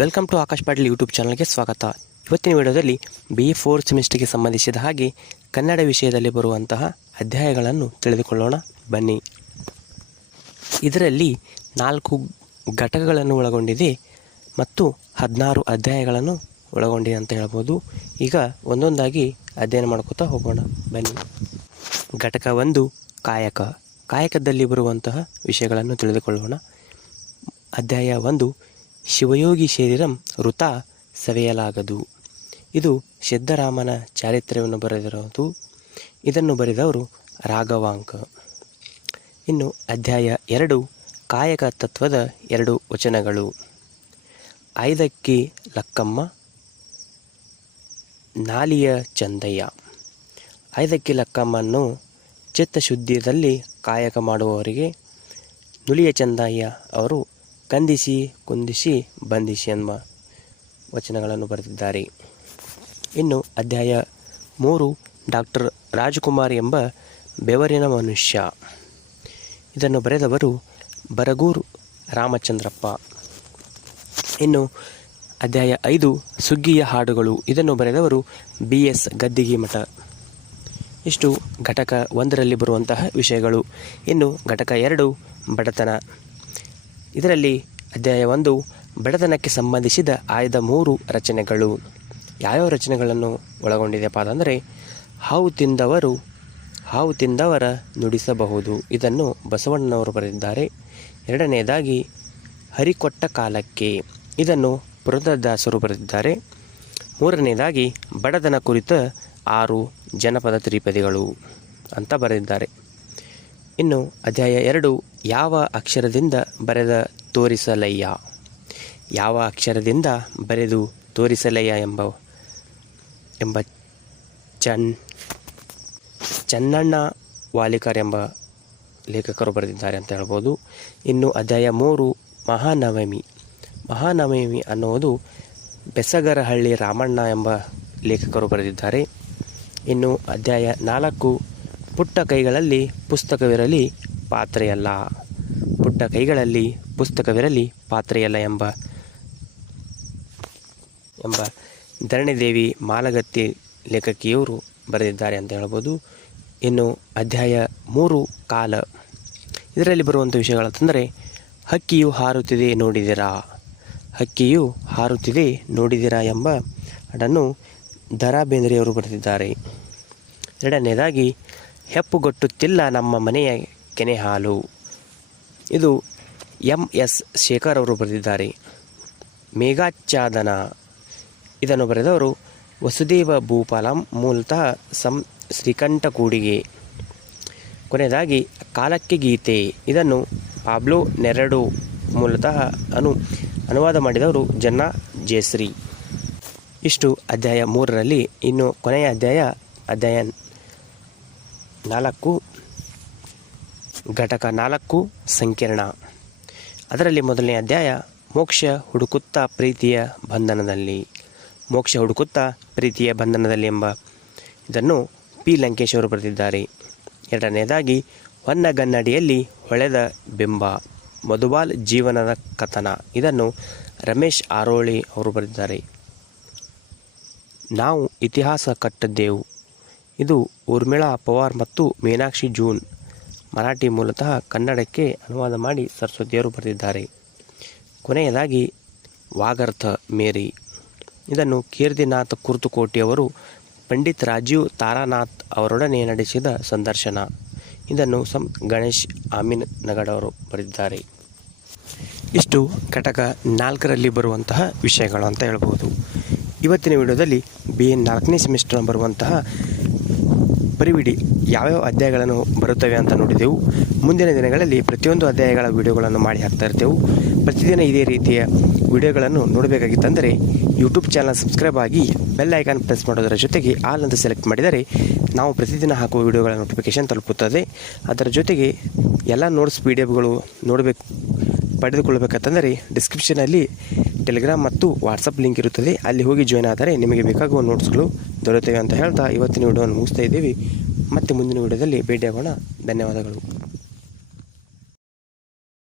Welcome to Akash Patil YouTube ಚಾನಲ್ಗೆ ಸ್ವಾಗತ. ಇವತ್ತಿನ ವಿಡಿಯೋದಲ್ಲಿ BA 4th ಸೆಮಿಸ್ಟರ್ಗೆ ಸಂಬಂಧಿಸಿದ ಹಾಗೆ ಕನ್ನಡ ವಿಷಯದಲ್ಲಿ ಬರುವಂತಹ ಅಧ್ಯಾಯಗಳನ್ನು ತಿಳಿದುಕೊಳ್ಳೋಣ ಬನ್ನಿ. ಇದರಲ್ಲಿ 4 ಘಟಕಗಳನ್ನು ಒಳಗೊಂಡಿದೆ ಮತ್ತು 16 ಅಧ್ಯಾಯಗಳನ್ನು ಒಳಗೊಂಡಿದೆ ಅಂತ ಹೇಳ್ಬೋದು. ಈಗ ಒಂದೊಂದಾಗಿ ಅಧ್ಯಯನ ಮಾಡ್ಕೋತಾ ಹೋಗೋಣ ಬನ್ನಿ. ಘಟಕ 1 ಕಾಯಕದಲ್ಲಿ ಬರುವಂತಹ ವಿಷಯಗಳನ್ನು ತಿಳಿದುಕೊಳ್ಳೋಣ. ಅಧ್ಯಾಯ 1 ಶಿವಯೋಗಿ ಶರೀರಂ ವೃತ ಸವೆಯಲಾಗದು. ಇದು ಸಿದ್ದರಾಮನ ಚಾರಿತ್ರ್ಯವನ್ನು ಬರೆದಿರೋದು. ಇದನ್ನು ಬರೆದವರು ರಾಘವಾಂಕ. ಇನ್ನು ಅಧ್ಯಾಯ 2 ಕಾಯಕ ತತ್ವದ 2 ವಚನಗಳು. ಐದಕ್ಕಿ ಲಕ್ಕಮ್ಮ ನಾಲಿಯ ಚಂದಯ್ಯ. ಐದಕ್ಕಿ ಲಕ್ಕಮ್ಮನ್ನು ಚಿತ್ತಶುದ್ಧಿಯಲ್ಲಿ ಕಾಯಕ ಮಾಡುವವರಿಗೆ ನುಲಿಯ ಚಂದಯ್ಯ ಅವರು ಕಂದಿಸಿ ಕುಂದಿಸಿ ಬಂಧಿಸಿ ಎಂಬ ವಚನಗಳನ್ನು ಬರೆದಿದ್ದಾರೆ. ಇನ್ನು ಅಧ್ಯಾಯ 3 ಡಾಕ್ಟರ್ ರಾಜಕುಮಾರ್ ಎಂಬ ಬೆವರಿನ ಮನುಷ್ಯ. ಇದನ್ನು ಬರೆದವರು ಬರಗೂರು ರಾಮಚಂದ್ರಪ್ಪ. ಇನ್ನು ಅಧ್ಯಾಯ 5 ಸುಗ್ಗಿಯ ಹಾಡುಗಳು. ಇದನ್ನು ಬರೆದವರು BS ಗದ್ದಿಗಿಮಠ. ಇಷ್ಟು ಘಟಕ 1ರಲ್ಲಿ ಬರುವಂತಹ ವಿಷಯಗಳು. ಇನ್ನು ಘಟಕ 2 ಬಡತನ. ಇದರಲ್ಲಿ ಅಧ್ಯಾಯ 1 ಬಡತನಕ್ಕೆ ಸಂಬಂಧಿಸಿದ ಆಯ್ದ 3 ರಚನೆಗಳು. ಯಾವ್ಯಾವ ರಚನೆಗಳನ್ನು ಒಳಗೊಂಡಿದೆಯಪ್ಪ ಅಂದರೆ ಹಾವು ತಿಂದವರ ನುಡಿಸಬಹುದು. ಇದನ್ನು ಬಸವಣ್ಣನವರು ಬರೆದಿದ್ದಾರೆ. ಎರಡನೆಯದಾಗಿ ಹರಿಕೊಟ್ಟ ಕಾಲಕ್ಕೆ. ಇದನ್ನು ಪುರಂದರದಾಸರು ಬರೆದಿದ್ದಾರೆ. ಮೂರನೆಯದಾಗಿ ಬಡತನ ಕುರಿತ 6 ಜನಪದ ತ್ರಿಪದಿಗಳು ಅಂತ ಬರೆದಿದ್ದಾರೆ. ಇನ್ನು ಅಧ್ಯಾಯ 2 ಯಾವ ಅಕ್ಷರದಿಂದ ಬರೆದ ತೋರಿಸಲಯ್ಯ. ಯಾವ ಅಕ್ಷರದಿಂದ ಬರೆದು ತೋರಿಸಲಯ್ಯ ಎಂಬ ಚನ್ನಣ್ಣ ವಾಲಿಕರ್ ಎಂಬ ಲೇಖಕರು ಬರೆದಿದ್ದಾರೆ ಅಂತ ಹೇಳ್ಬೋದು. ಇನ್ನು ಅಧ್ಯಾಯ 3 ಮಹಾನವಮಿ ಅನ್ನುವುದು ಬೆಸಗರಹಳ್ಳಿ ರಾಮಣ್ಣ ಎಂಬ ಲೇಖಕರು ಬರೆದಿದ್ದಾರೆ. ಇನ್ನು ಅಧ್ಯಾಯ 4 ಪುಟ್ಟ ಕೈಗಳಲ್ಲಿ ಪುಸ್ತಕವಿರಲಿ ಪಾತ್ರೆಯಲ್ಲ. ಪುಟ್ಟ ಕೈಗಳಲ್ಲಿ ಪುಸ್ತಕವಿರಲಿ ಪಾತ್ರೆಯಲ್ಲ ಎಂಬ ಧರಣಿದೇವಿ ಮಾಲಗತ್ತಿ ಲೇಖಕಿಯವರು ಬರೆದಿದ್ದಾರೆ ಅಂತ ಹೇಳ್ಬೋದು. ಇನ್ನು ಅಧ್ಯಾಯ 3 ಕಾಲ. ಇದರಲ್ಲಿ ಬರುವಂಥ ವಿಷಯಗಳಂತಂದರೆ ಹಕ್ಕಿಯು ಹಾರುತ್ತಿದೆ ನೋಡಿದಿರಾ ಎಂಬ ಹಾಡನ್ನು ದ.ರಾ ಬೇಂದ್ರೆಯವರು ಬರೆದಿದ್ದಾರೆ. ಎರಡನೇದಾಗಿ ಹೆಪ್ಪುಗಟ್ಟುತ್ತಿಲ್ಲ ನಮ್ಮ ಮನೆಯ ಕೆನೆ ಹಾಲು. ಇದು M.S. ಶೇಖರ್ ಅವರು ಬರೆದಿದ್ದಾರೆ. ಮೇಘಾಚ್ಛಾದನ. ಇದನ್ನು ಬರೆದವರು ವಸುದೇವ ಭೂಪಾಲಂ, ಮೂಲತಃ ಶ್ರೀಕಂಠ ಕೂಡಿಗೆ. ಕೊನೆಯದಾಗಿ ಕಾಲಕ್ಕೆ ಗೀತೆ. ಇದನ್ನು ಪಾಬ್ಲೋ ನೆರಡೋ, ಮೂಲತಃ ಅನುವಾದ ಮಾಡಿದವರು ಜನ್ನ ಜೇಸ್ರಿ. ಇಷ್ಟು ಅಧ್ಯಾಯ 3ರಲ್ಲಿ. ಇನ್ನು ಕೊನೆಯ ಅಧ್ಯಾಯ 4 ಘಟಕ 4 ಸಂಕೀರ್ಣ. ಅದರಲ್ಲಿ ಮೊದಲನೇ ಅಧ್ಯಾಯ ಮೋಕ್ಷ ಹುಡುಕುತ್ತಾ ಪ್ರೀತಿಯ ಬಂಧನದಲ್ಲಿ ಎಂಬ ಇದನ್ನು P. ಲಂಕೇಶ್ ಅವರು ಬರೆದಿದ್ದಾರೆ. ಎರಡನೇದಾಗಿ ಹೊನ್ನಗನ್ನಡಿಯಲ್ಲಿ ಹೊಳೆದ ಬಿಂಬ, ಮಧುಬಾಲ್ ಜೀವನದ ಕಥನ. ಇದನ್ನು ರಮೇಶ್ ಆರೋಳಿ ಅವರು ಬರೆದಿದ್ದಾರೆ. ನಾವು ಇತಿಹಾಸ ಕಟ್ಟಿದ್ದೆವು. ಇದು ಊರ್ಮಿಳಾ ಪವಾರ್ ಮತ್ತು ಮೀನಾಕ್ಷಿ ಜೂನ್. ಮರಾಠಿ ಮೂಲತಃ ಕನ್ನಡಕ್ಕೆ ಅನುವಾದ ಮಾಡಿ ಸರಸ್ವತಿಯವರು ಬರೆದಿದ್ದಾರೆ. ಕೊನೆಯದಾಗಿ ವಾಗರ್ಥ ಮೇರಿ. ಇದನ್ನು ಕೀರ್ತಿನಾಥ್ ಕುರ್ತುಕೋಟಿಯವರು ಪಂಡಿತ್ ರಾಜೀವ್ ತಾರಾನಾಥ್ ಅವರೊಡನೆ ನಡೆಸಿದ ಸಂದರ್ಶನ. ಇದನ್ನು ಗಣೇಶ್ ಆಮೀನ್ ನಗಡ್ ಅವರು ಬರೆದಿದ್ದಾರೆ. ಇಷ್ಟು ಘಟಕ 4ರಲ್ಲಿ ಬರುವಂತಹ ವಿಷಯಗಳು ಅಂತ ಹೇಳ್ಬೋದು. ಇವತ್ತಿನ ವಿಡಿಯೋದಲ್ಲಿ BA 4ನೇ ಸೆಮಿಸ್ಟರ್ ಬರುವಂತಹ ಪರಿವಿಡಿ ಯಾವ್ಯಾವ ಅಧ್ಯಾಯಗಳನ್ನು ಬರುತ್ತವೆ ಅಂತ ನೋಡಿದೆವು. ಮುಂದಿನ ದಿನಗಳಲ್ಲಿ ಪ್ರತಿಯೊಂದು ಅಧ್ಯಾಯಗಳ ವಿಡಿಯೋಗಳನ್ನು ಮಾಡಿ ಹಾಕ್ತಾ ಇರ್ತೇವೆ. ಪ್ರತಿದಿನ ಇದೇ ರೀತಿಯ ವಿಡಿಯೋಗಳನ್ನು ನೋಡಬೇಕಾಗಿತ್ತಂದರೆ ಯೂಟ್ಯೂಬ್ ಚಾನಲ್ ಸಬ್ಸ್ಕ್ರೈಬ್ ಆಗಿ ಬೆಲ್ ಐಕಾನ್ ಪ್ರೆಸ್ ಮಾಡೋದರ ಜೊತೆಗೆ ಆಲ್ ಅಂತ ಸೆಲೆಕ್ಟ್ ಮಾಡಿದರೆ ನಾವು ಪ್ರತಿದಿನ ಹಾಕುವ ವಿಡಿಯೋಗಳ ನೋಟಿಫಿಕೇಷನ್ ತಲುಪುತ್ತದೆ. ಅದರ ಜೊತೆಗೆ ಎಲ್ಲ ನೋಟ್ಸ್ PDF ಪಡೆದುಕೊಳ್ಳಬೇಕಂತಂದರೆ ಡಿಸ್ಕ್ರಿಪ್ಷನಲ್ಲಿ ಟೆಲಿಗ್ರಾಮ್ ಮತ್ತು ವಾಟ್ಸಪ್ ಲಿಂಕ್ ಇರುತ್ತದೆ. ಅಲ್ಲಿ ಹೋಗಿ ಜಾಯ್ನ್ ಆದರೆ ನಿಮಗೆ ಬೇಕಾಗುವ ನೋಟ್ಸ್ಗಳು ದೊರೆಯುತ್ತವೆ ಅಂತ ಹೇಳ್ತಾ ಇವತ್ತಿನ ವಿಡಿಯೋವನ್ನು ಮುಗಿಸ್ತಾ ಇದ್ದೀವಿ. ಮತ್ತೆ ಮುಂದಿನ ವಿಡಿಯೋದಲ್ಲಿ ಭೇಟಿಯಾಗೋಣ. ಧನ್ಯವಾದಗಳು.